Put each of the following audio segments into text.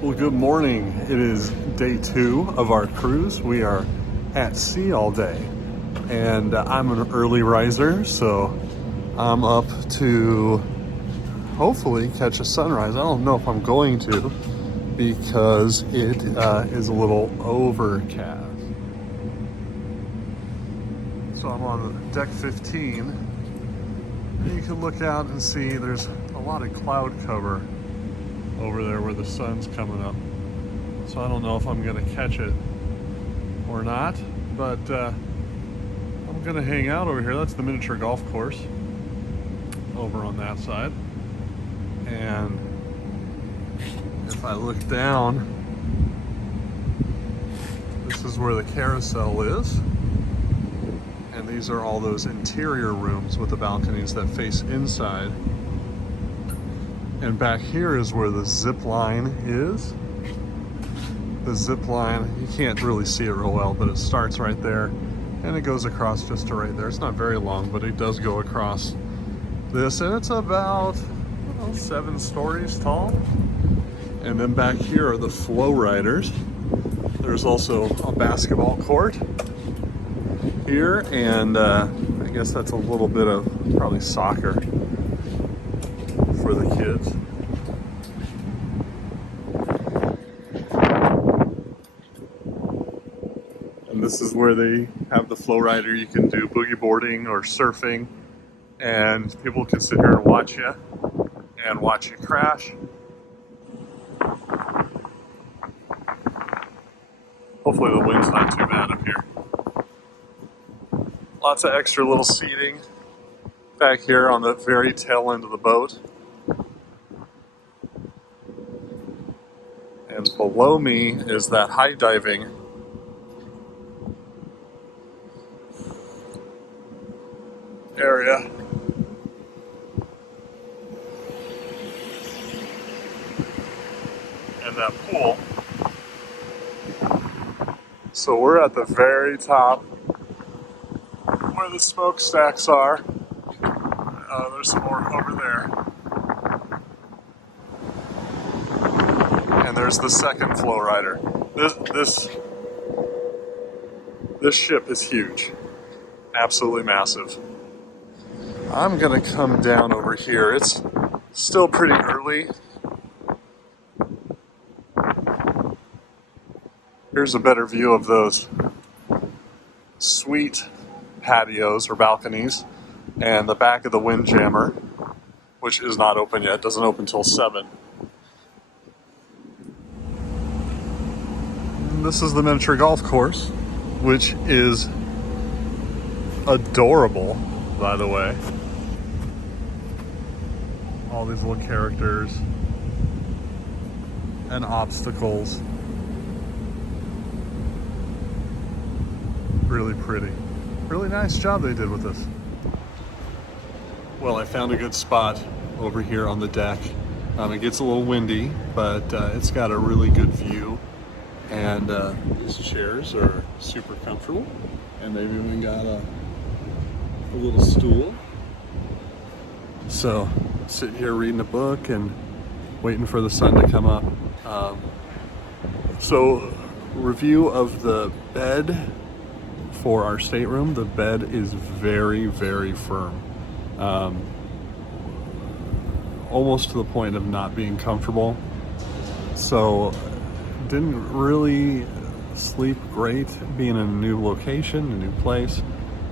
Well, good morning. It is day 2 of our cruise. We are at sea all day, and I'm an early riser, so I'm up to hopefully catch a sunrise. I don't know if I'm going to because it is a little overcast. So I'm on deck 15, and you can look out and see there's a lot of cloud cover over there where the sun's coming up. So I don't know if I'm gonna catch it or not, but I'm gonna hang out over here. That's the miniature golf course over on that side. And if I look down, this is where the carousel is. And these are all those interior rooms with the balconies that face inside. And back here is where the zip line is. The zip line, you can't really see it real well, but it starts right there and it goes across just to right there. It's not very long, but it does go across this, and it's about 7 stories tall. And then back here are the FlowRiders. There's also a basketball court here, and I guess that's a little bit of probably soccer for the kids. And this is where they have the FlowRider. You can do boogie boarding or surfing, and people can sit here and watch you crash. Hopefully the wind's not too bad up here. Lots of extra little seating back here on the very tail end of the boat. And below me is that high diving area. And that pool. So we're at the very top where the smokestacks are. There's some more over there. And there's the second FlowRider. This ship is huge. Absolutely massive. I'm gonna come down over here. It's still pretty early. Here's a better view of those sweet patios or balconies and the back of the windjammer, which is not open yet. It doesn't open till 7. And this is the miniature golf course, which is adorable, by the way. All these little characters and obstacles. Really pretty. Really nice job they did with this. Well, I found a good spot over here on the deck. It gets a little windy, but it's got a really good view. And these chairs are super comfortable. And they've even got a little stool. So, sitting here reading a book and waiting for the sun to come up. So, review of the bed for our stateroom. The bed is very, very firm. Almost to the point of not being comfortable. So didn't really sleep great being in a new location, a new place.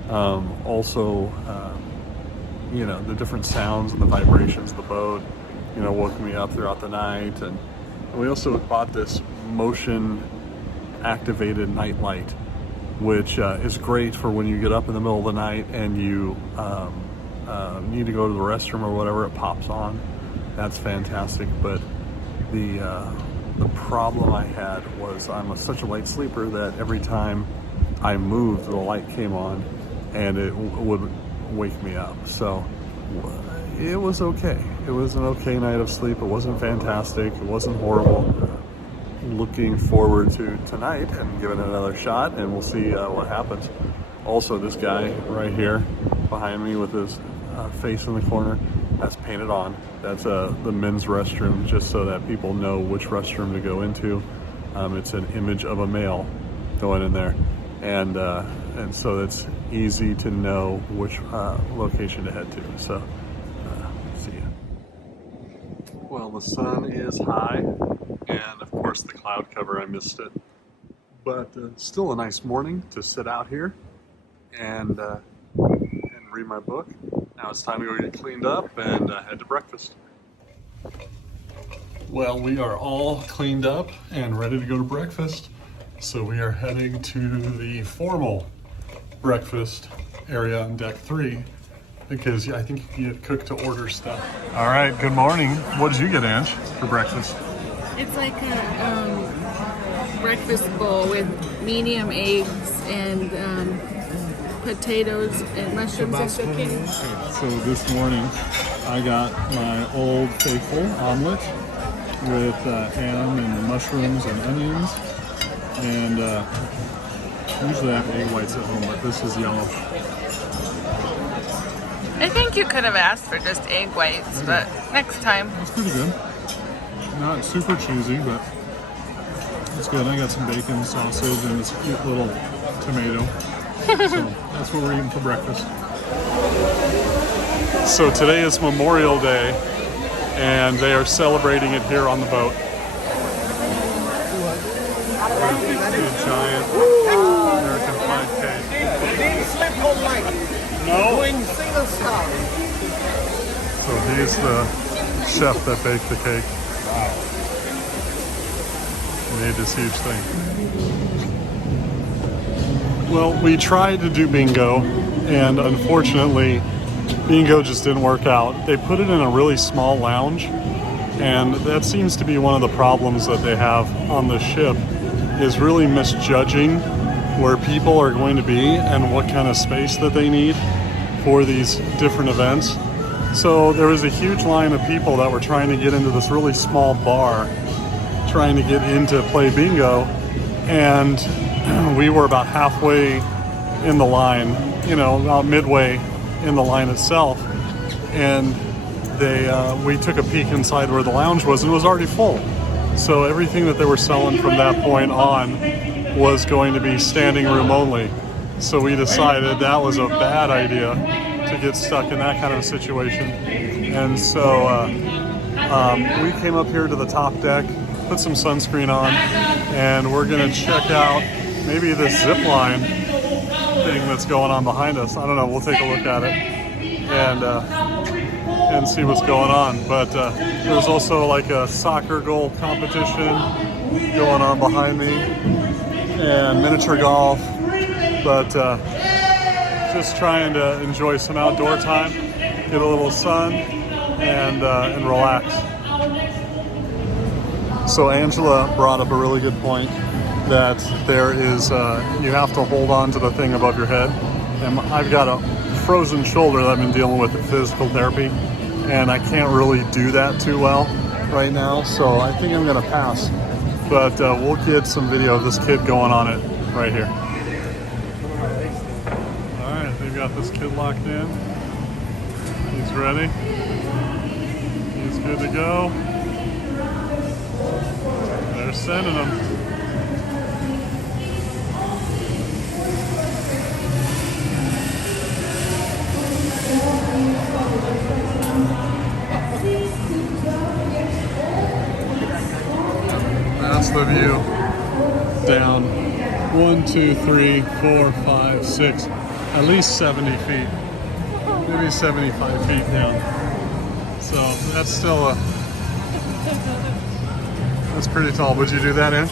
Also, the different sounds and the vibrations of the boat, woke me up throughout the night. And we also bought this motion activated night light, which is great for when you get up in the middle of the night and you need to go to the restroom or whatever. It pops on. That's fantastic. But the problem I had was I'm such a light sleeper that every time I moved, the light came on and it would wake me up. So it was okay. It was an okay night of sleep. It wasn't fantastic. It wasn't horrible. Looking forward to tonight and giving it another shot, and we'll see what happens. Also, this guy right here behind me with his face in the corner, that's painted on. That's the men's restroom, just so that people know which restroom to go into. It's an image of a male going in there, and so it's easy to know which location to head to. So, see ya. Well, the sun is high, and of course the cloud cover, I missed it. But still a nice morning to sit out here and read my book. Now it's time to go get cleaned up and head to breakfast. Well, we are all cleaned up and ready to go to breakfast. So we are heading to the formal breakfast area on deck 3 because I think you can get cooked to order stuff. All right, good morning. What did you get, Ange, for breakfast? It's like a breakfast bowl with medium eggs and potatoes and mushrooms and cooking. So this morning I got my old faithful omelet with ham and mushrooms and onions, and usually I have egg whites at home, but this is yellow. I think you could have asked for just egg whites, but next time. It's pretty good. Not super cheesy, but it's good. I got some bacon, sausage, and this cute little tomato. So that's what we're eating for breakfast. So today is Memorial Day, and they are celebrating it here on the boat. A giant American flag cake. Didn't slip on like No. doing single stop. So he's the chef that baked the cake. He made this huge thing. Well, we tried to do bingo, and unfortunately, bingo just didn't work out. They put it in a really small lounge, and that seems to be one of the problems that they have on the ship, is really misjudging where people are going to be and what kind of space that they need for these different events. So there was a huge line of people that were trying to get into this really small bar, trying to get in to play bingo, and we were about halfway in the line, about midway in the line itself, and we took a peek inside where the lounge was, and it was already full. So everything that they were selling from that point on was going to be standing room only. So we decided that was a bad idea to get stuck in that kind of a situation. And so we came up here to the top deck, put some sunscreen on, and we're gonna check out maybe this zip line thing that's going on behind us. I don't know, we'll take a look at it and see what's going on. But there's also like a soccer goal competition going on behind me and miniature golf, but just trying to enjoy some outdoor time, get a little sun and relax. So Angela brought up a really good point, that there is, you have to hold on to the thing above your head. And I've got a frozen shoulder that I've been dealing with in physical therapy, and I can't really do that too well right now, so I think I'm gonna pass. But we'll get some video of this kid going on it right here. All right, they've got this kid locked in. He's ready. He's good to go. They're sending him. That's the view down 1, 2, 3, 4, 5, 6, at least 70 feet, maybe 75 feet down. So that's still that's pretty tall. Would you do that, Ange?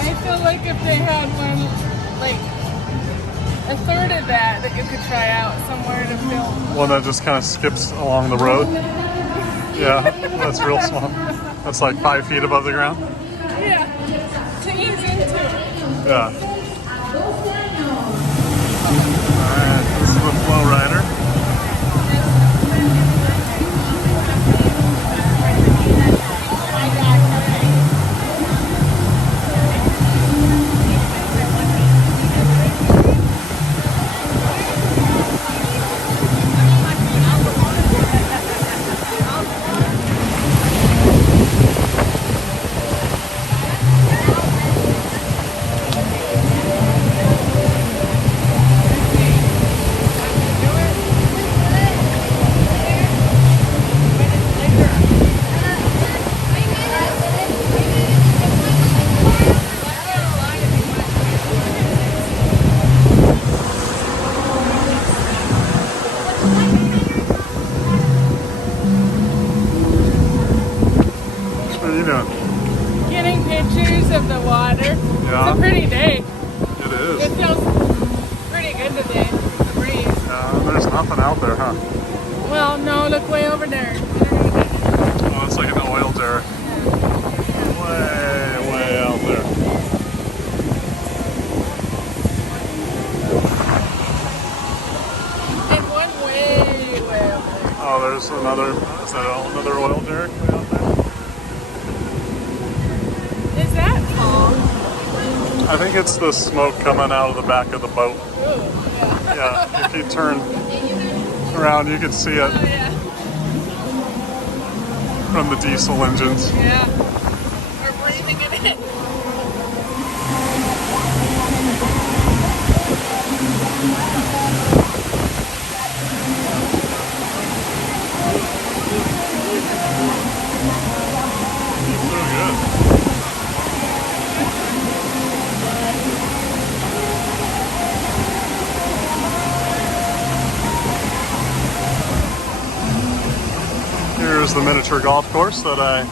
I feel like if they had one, like a third of that you could try out somewhere to film. One that just kind of skips along the road. Yeah, that's real small. That's like 5 feet above the ground. Yeah, to ease into. Yeah. All right, this is the FlowRider. are you doing? Getting pictures of the water. Yeah. It's a pretty day. It is. It feels pretty good today. The breeze. There's nothing out there, huh? Well, no, look way over there. Oh, it's like an oil derrick. Way out there. And one way over there. Oh, there's another. Is that another oil derrick way out there? Is that tall? I think it's the smoke coming out of the back of the boat. Ooh, yeah. Yeah, if you turn around, you can see it Oh, yeah. from the diesel engines. Yeah. We're breathing it in. So good. Here's the miniature golf course that I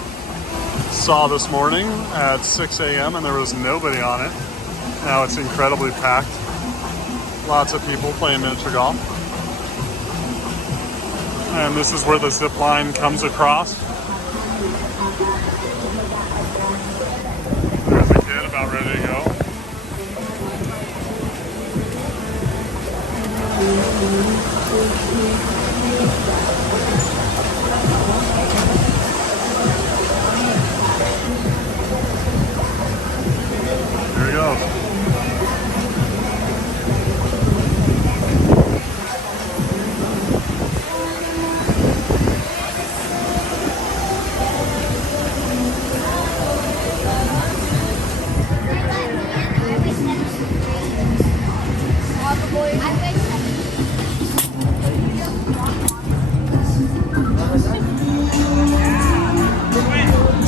saw this morning at 6 a.m. and there was nobody on it. Now it's incredibly packed. Lots of people playing miniature golf. And this is where the zip line comes across. There's a kid about ready to go. There he goes.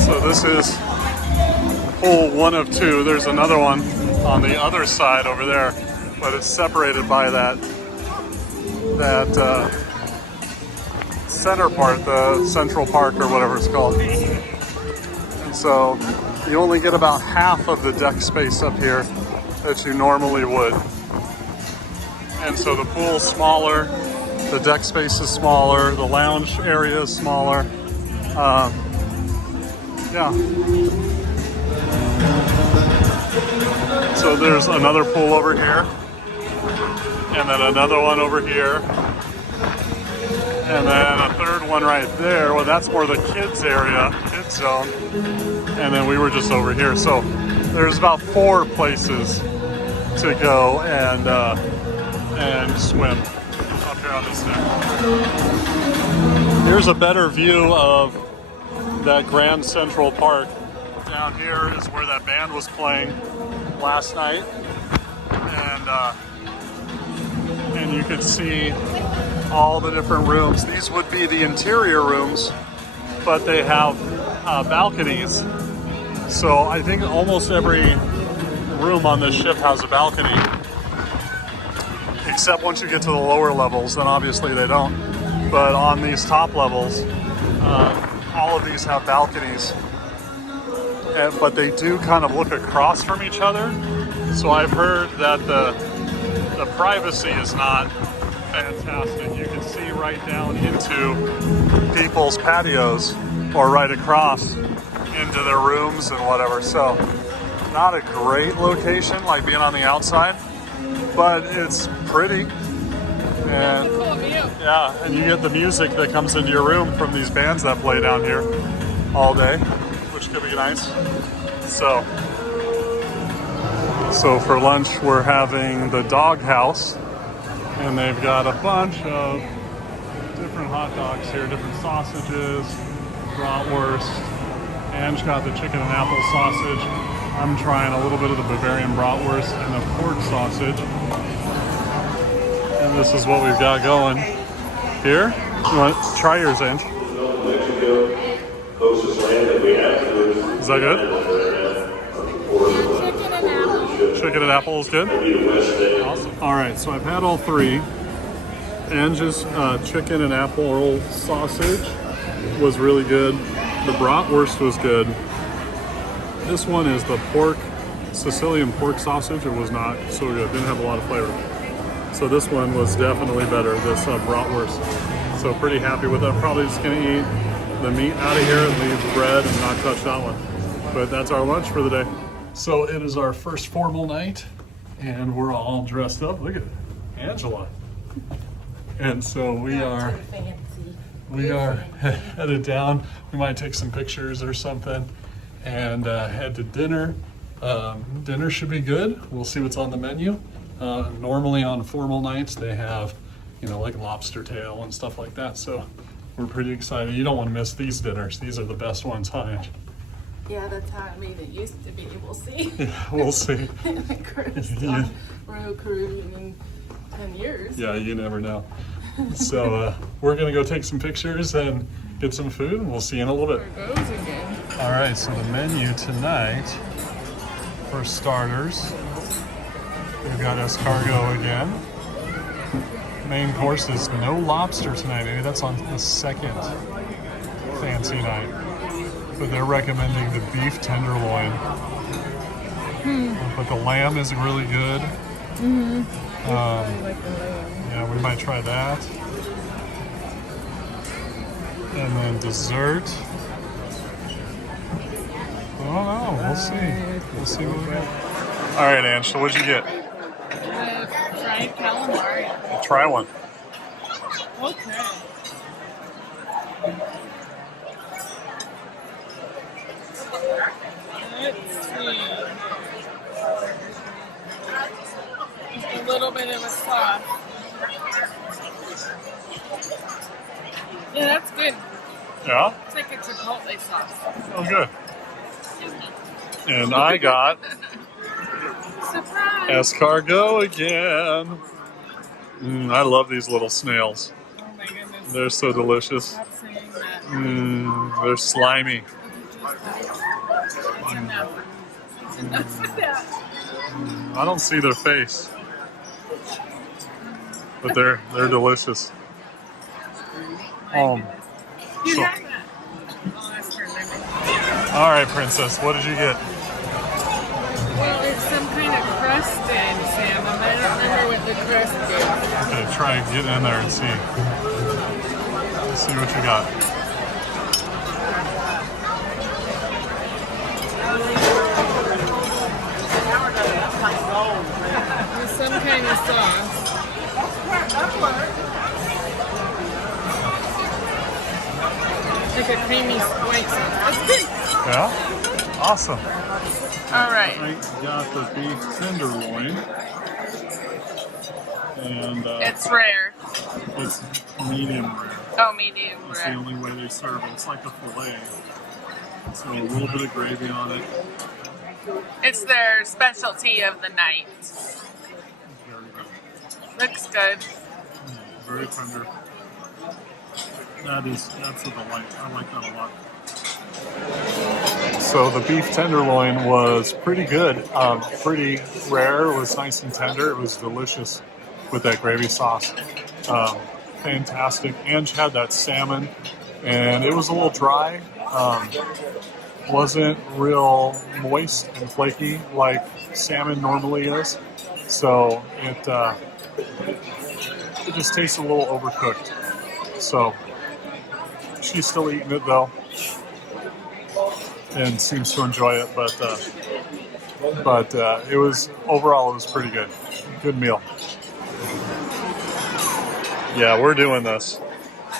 So this is pool 1 of 2. There's another one on the other side over there, but it's separated by that center part, the central park or whatever it's called. And so you only get about half of the deck space up here that you normally would. And so the pool's smaller, the deck space is smaller, the lounge area is smaller. Yeah. So there's another pool over here, and then another one over here, and then a third one right there. Well, that's more the kids area, kids zone, and then we were just over here. So there's about 4 places to go and swim up here on this deck. Here's a better view of that Grand Central Park. Down here is where that band was playing last night, and you could see all the different rooms. These would be the interior rooms, but they have balconies. So I think almost every room on this ship has a balcony, except once you get to the lower levels, then obviously they don't. But on these top levels, all of these have balconies, but they do kind of look across from each other. So I've heard that the privacy is not fantastic. You can see right down into people's patios or right across into their rooms and whatever. So not a great location like being on the outside, but it's pretty. And yeah, and you get the music that comes into your room from these bands that play down here all day, which could be nice. So for lunch we're having the Dog House, and they've got a bunch of different hot dogs here, different sausages, bratwurst. Ange got the chicken and apple sausage. I'm trying a little bit of the Bavarian bratwurst and the pork sausage. And this is what we've got going here. You want to try yours, Ange? Is that good? Chicken and apple is good? Awesome. All right, so I've had all 3. Ange's chicken and apple roll sausage was really good. The bratwurst was good. This one is the Sicilian pork sausage. It was not so good. Didn't have a lot of flavor. So this one was definitely better, this bratwurst. So pretty happy with that. Probably just gonna eat the meat out of here and leave the bread and not touch that one. But that's our lunch for the day. So it is our first formal night and we're all dressed up. Look at Angela. And so we are headed down. We might take some pictures or something and head to dinner. Dinner should be good. We'll see what's on the menu. Normally on formal nights they have, you know, like lobster tail and stuff like that. So we're pretty excited. You don't want to miss these dinners. These are the best ones, huh, Ange? Yeah, that's how I mean it used to be. We'll see. Yeah, we'll see. On royal Caribbean in 10 years. Yeah, you never know. So we're gonna go take some pictures and get some food, and we'll see you in a little bit. There it goes again. All right, so the menu tonight, for starters, we've got escargot again. Main course is no lobster tonight. Maybe that's on the second fancy night. But they're recommending the beef tenderloin. But the lamb is really good. I like the lamb. Yeah, we might try that. And then dessert. I don't know. We'll see. We'll see what we get. All right, Ange. So what'd you get? The fried calamari. Try one. Okay. Let's see. Just a little bit of a sauce. Yeah, that's good. Yeah? It's like a chipotle sauce. Oh, good. And I got Surprise! escargot again. I love these little snails. Oh my goodness. They're so delicious. Stop saying that. They're slimy. It's enough. It's enough of that. I don't see their face, but they're delicious. My goodness. You so- had that. Oh, that's for lemon. All right, Princess, what did you get? Well, it's some kind of crusted salmon. I don't remember what the crust is. Okay, try and get in there and see. Let's see what you got. With some kind of sauce. Like a creamy white sauce. That's good. Yeah? Awesome. All right. I got the beef tenderloin. And It's rare. it's medium rare. Oh, medium That's the rare. only way they serve it. It's like a filet. So a little bit of gravy on it. It's their specialty of the night. Very good. Looks good. Very tender. That's a delight. I like that a lot. So the beef tenderloin was pretty good. Pretty rare. It was nice and tender. It was delicious with that gravy sauce. Fantastic. Ange had that salmon, and it was a little dry. Wasn't real moist and flaky like salmon normally is. So it just tastes a little overcooked. So she's still eating it though, and seems to enjoy it. But it was overall it was pretty good. Good meal. Yeah, we're doing this.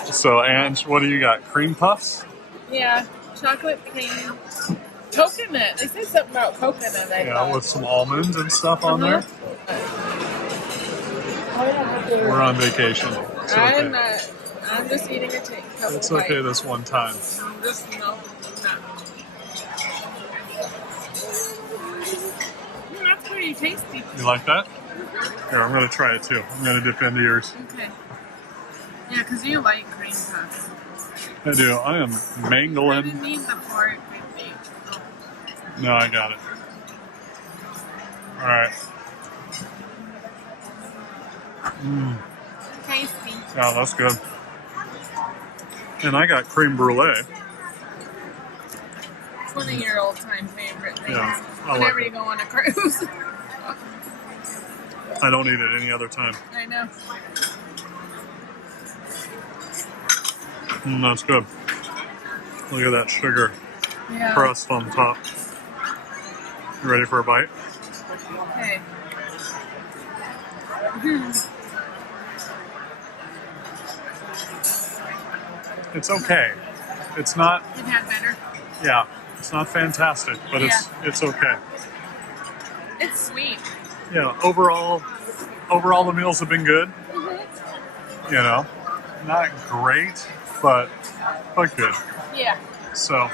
So Ange, what do you got? Cream puffs? Yeah, chocolate cream. Coconut. They said something about coconut. I Yeah, thought. with some almonds and stuff on there. We're on vacation. It's I'm okay. not. I'm just eating a couple It's okay bites. this one time. Just no. That's pretty tasty. You like that? Here, I'm going to try it too. I'm going to dip into yours. Okay. Yeah, because you like cream puffs. I do. I am I mangling. didn't need the fork with me. No, I got it. All right. Tasty. Yeah, that's good. And I got creme brulee. one of your old-time favorite things. Yeah, I like Whenever it. you go on a cruise. I don't eat it any other time. I know. That's good. Look at that sugar Yeah. crust on top. You ready for a bite? Okay. It's okay. It's not, You've had better. yeah, it's not fantastic, but it's okay. It's sweet. Yeah, overall the meals have been good. You know, not great, but good. Yeah. So, all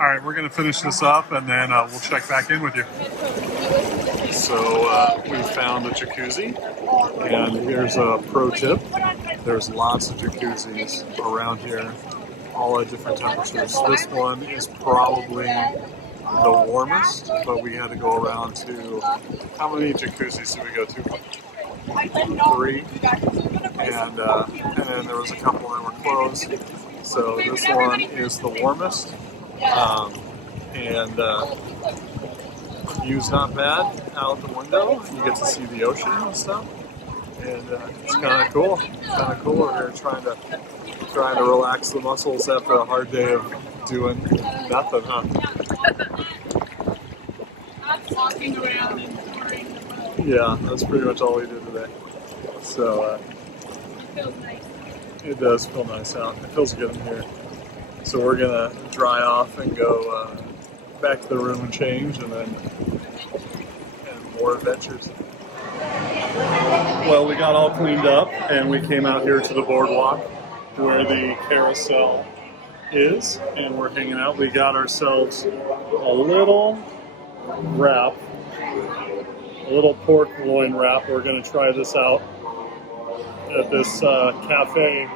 right, we're gonna finish this up and then we'll check back in with you. So we found the jacuzzi, and here's a pro tip. There's lots of jacuzzis around here, all at different temperatures. This one is probably the warmest, but we had to go around to, how many jacuzzis did we go to? 3, and then there was a couple that were closed. So this one is the warmest, and view's not bad out the window. You get to see the ocean and stuff, and it's kind of cool. Kind of cool. We're here trying to relax the muscles after a hard day of doing nothing, huh? Walking around and touring the boat. Yeah, that's pretty much all we did today. So It feels nice. it does feel nice out. It feels good in here. So we're gonna dry off and go back to the room and change, and then more adventures. Well, we got all cleaned up and we came out here to the boardwalk where the carousel is, and we're hanging out. We got ourselves a little wrap, a little pork loin wrap. We're going to try this out at this cafe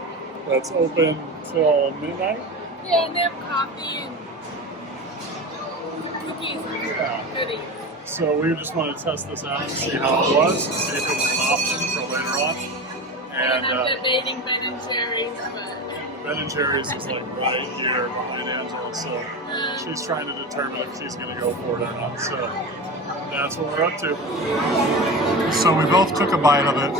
that's open till midnight. Yeah, and they have coffee and cookies and goodies. So we just wanted to test this out and see how it was, see if it was an option for later on. And I'm And debating Ben and Jerry's, but Ben & Jerry's is like right here behind Angela, so she's trying to determine if she's going to go for it or not. So that's what we're up to. So we both took a bite of it,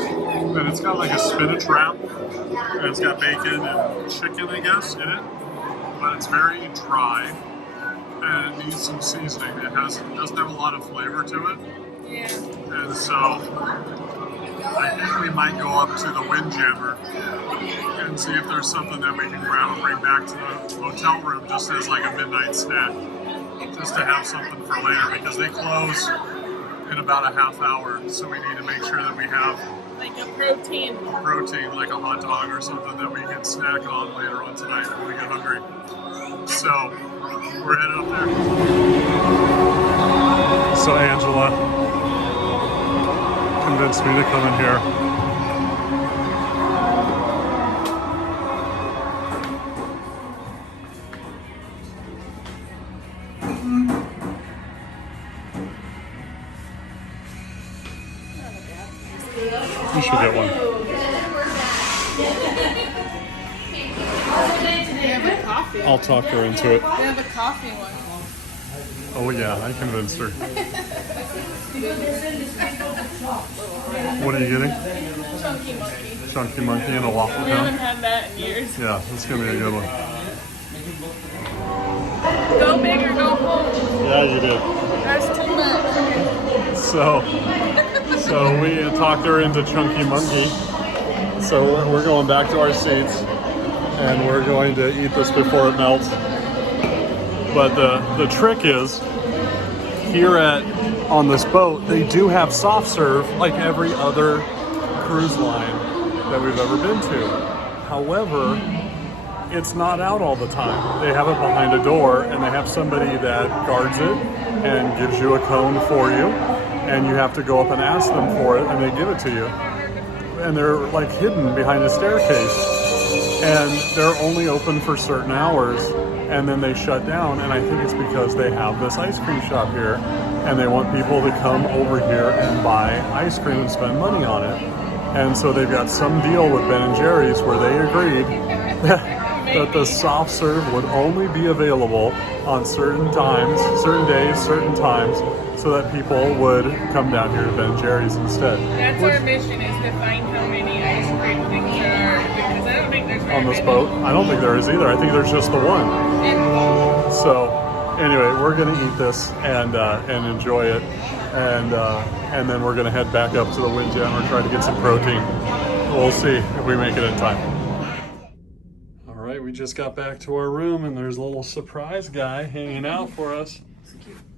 and it's got like a spinach wrap, and it's got bacon and chicken, I guess, in it, but it's very dry, and it needs some seasoning. It doesn't have a lot of flavor to it, yeah. and so I think we might go up to the Windjammer and see if there's something that we can grab and bring back to the hotel room just as like a midnight snack, just to have something for later, because they close in about a half hour, so we need to make sure that we have Like a protein. like a hot dog or something that we can snack on later on tonight when we get hungry. So we're headed up there. So Angela convinced me to come in here. You should get one. They have a coffee. I'll talk her into it. They have a coffee one. Oh yeah, I convinced her. What are you getting? Chunky monkey. Chunky monkey and a waffle We haven't cone? had that in years. Yeah, that's gonna be a good one. Go big or go home. Yeah, you did. That's too much. So we talked her into Chunky Monkey. So we're going back to our seats, and we're going to eat this before it melts. But the trick is, here on this boat, they do have soft serve like every other cruise line that we've ever been to. However, it's not out all the time. They have it behind a door, and they have somebody that guards it and gives you a cone for you, and you have to go up and ask them for it, and they give it to you. And they're like hidden behind a staircase, and they're only open for certain hours, and then they shut down. And I think it's because they have this ice cream shop here, and they want people to come over here and buy ice cream and spend money on it. And so they've got some deal with Ben & Jerry's where they agreed that the soft serve would only be available on certain times, certain days, certain times, so that people would come down here to Ben Jerry's instead. That's our mission, is to find how many ice cream things there are, because I don't think there's very On this many. boat? I don't think there is either. I think there's just the one. And So anyway, we're gonna eat this and enjoy it, and then we're gonna head back up to the Windjammer and try to get some protein. We'll see if we make it in time. All right, we just got back to our room and there's a little surprise guy hanging out for us.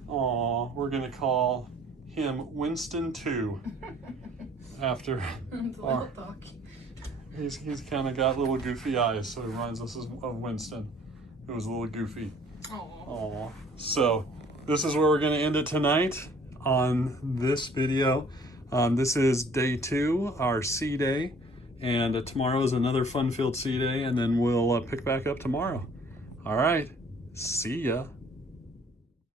Aw, we're gonna call him Winston 2 after our. He's kind of got little goofy eyes, so he reminds us of Winston, who was a little goofy. Aww. So this is where we're going to end it tonight on this video. This is day 2, our sea day, and tomorrow is another fun-filled sea day, and then we'll pick back up tomorrow. All right, see ya.